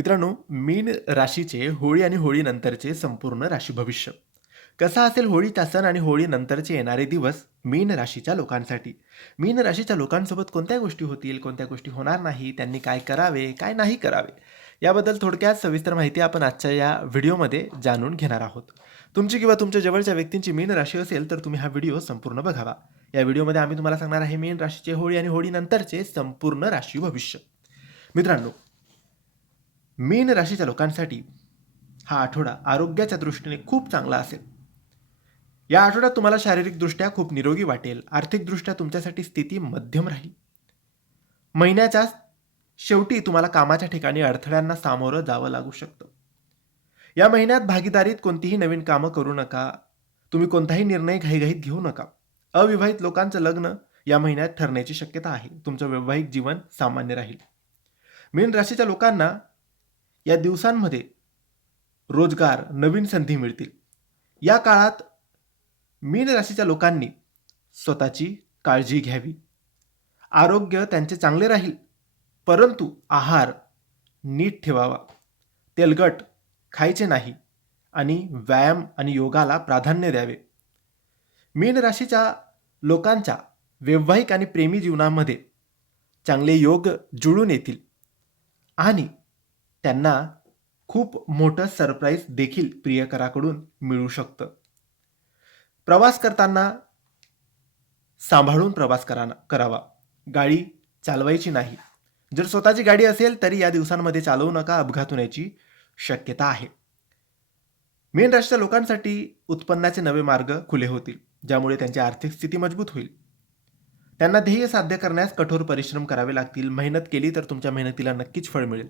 मित्रांनो मीन राशीचे होळी आणि होळीनंतरचे संपूर्ण राशी भविष्य. कसा असेल होळीचा सण आणि होळीनंतरचे येणारे दिवस मीन राशीच्या लोकांसाठी. मीन राशीच्या लोकांसोबत कोणत्या गोष्टी होतील कोणत्या गोष्टी होणार नाही त्यांनी काय करावे काय नाही करावे याबद्दल थोडक्यात सविस्तर माहिती आपण आजच्या या व्हिडिओमध्ये जाणून घेणार आहोत. तुमची किंवा तुमच्या जवळच्या व्यक्तींची मीन राशी असेल तर तुम्ही हा व्हिडिओ संपूर्ण बघावा. या व्हिडिओमध्ये आम्ही तुम्हाला सांगणार आहे मीन राशीचे होळी आणि होळीनंतरचे संपूर्ण राशी भविष्य. मित्रांनो मीन राशीच्या लोकांसाठी हा आठवडा आरोग्याच्या दृष्टीने खूप चांगला असेल. या आठवड्यात तुम्हाला शारीरिकदृष्ट्या खूप निरोगी वाटेल. आर्थिकदृष्ट्या तुमच्यासाठी स्थिती मध्यम राहील. महिन्याच्या शेवटी तुम्हाला कामाच्या ठिकाणी अडथळ्यांना सामोरं जावं लागू शकतं. या महिन्यात भागीदारीत कोणतीही नवीन कामं करू नका. तुम्ही कोणताही निर्णय घाईघाईत घेऊ नका. अविवाहित लोकांचं लग्न या महिन्यात ठरण्याची शक्यता आहे. तुमचं वैवाहिक जीवन सामान्य राहील. मीन राशीच्या लोकांना या दिवसांमध्ये रोजगार नवीन संधी मिळतील. या काळात मीन राशीच्या लोकांनी स्वतःची काळजी घ्यावी. आरोग्य त्यांचे चांगले राहील परंतु आहार नीट ठेवावा. तेलगट खायचे नाही आणि व्यायाम आणि योगाला प्राधान्य द्यावे. मीन राशीच्या लोकांच्या वैवाहिक आणि प्रेमी जीवनामध्ये चांगले योग जुळून येतील आणि त्यांना खूप मोठं सरप्राईज देखील प्रियकराकडून मिळू शकतं. प्रवास करताना सांभाळून प्रवास करा करावा. गाडी चालवायची नाही. जर स्वतःची गाडी असेल तरी या दिवसांमध्ये चालवू नका अपघात होण्याची शक्यता आहे. मेन राष्ट्रीय लोकांसाठी उत्पन्नाचे नवे मार्ग खुले होतील ज्यामुळे त्यांची आर्थिक स्थिती मजबूत होईल. त्यांना ध्येय साध्य करण्यास कठोर परिश्रम करावे लागतील. मेहनत केली तर तुमच्या मेहनतीला नक्कीच फळ मिळेल.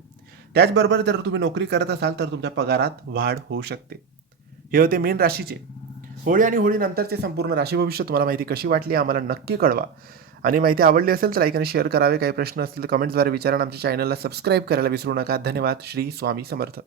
त्याचबरोबर जर तुम्ही नोकरी करत असाल तर तुमच्या पगारात वाढ होऊ शकते. हे होते मेन राशीचे. होळी आणि होळीनंतरचे संपूर्ण राशी भविष्य तुम्हाला माहिती कशी वाटली आम्हाला नक्की कळवा. आणि माहिती आवडली असेल तर लाईक आणि शेअर करावे. काही प्रश्न असतील तर कमेंट्सद्वारे विचारा आमच्या चॅनलला सबस्क्राईब करायला विसरू नका. धन्यवाद. श्री स्वामी समर्थ.